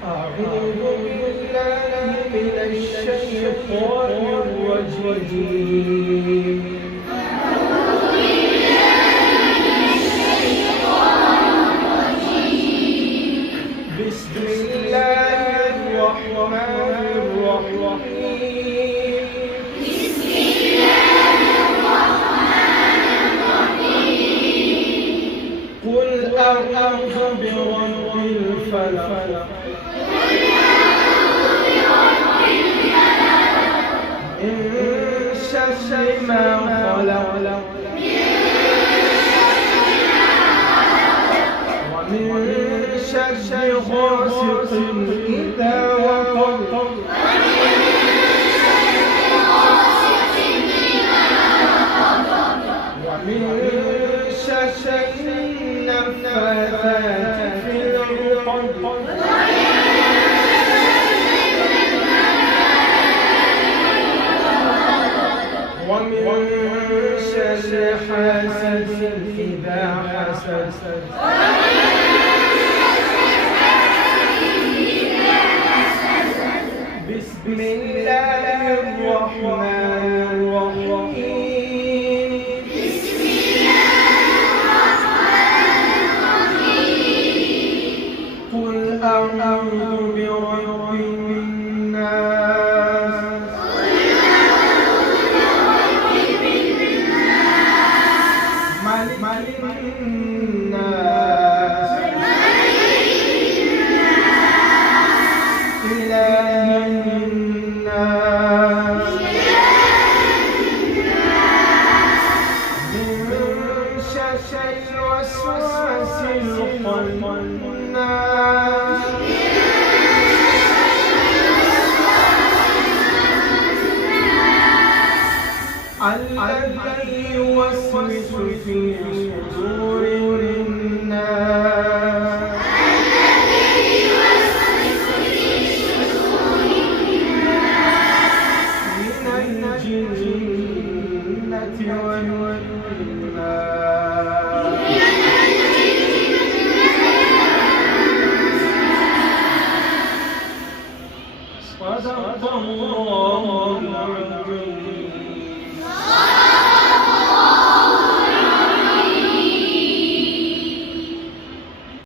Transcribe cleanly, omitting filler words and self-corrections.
أعوذ بالله من الشيطان الرجيم. بسم الله الرحمن الرحيم. قل أعوذ برب الفلق من شر ما خلق ومن شر غاسق إذا وقب ومن شر النفاثات في العقد ومن شر حاسد إذا حسد. بسم الله الرحمن الرحيم. قل أعوذ برب الناس ملك الناس إله الناس من شر الوسواس الخناس الذي يوسوس في صدور الناس من الجنة والناس. صدق الله العظيم.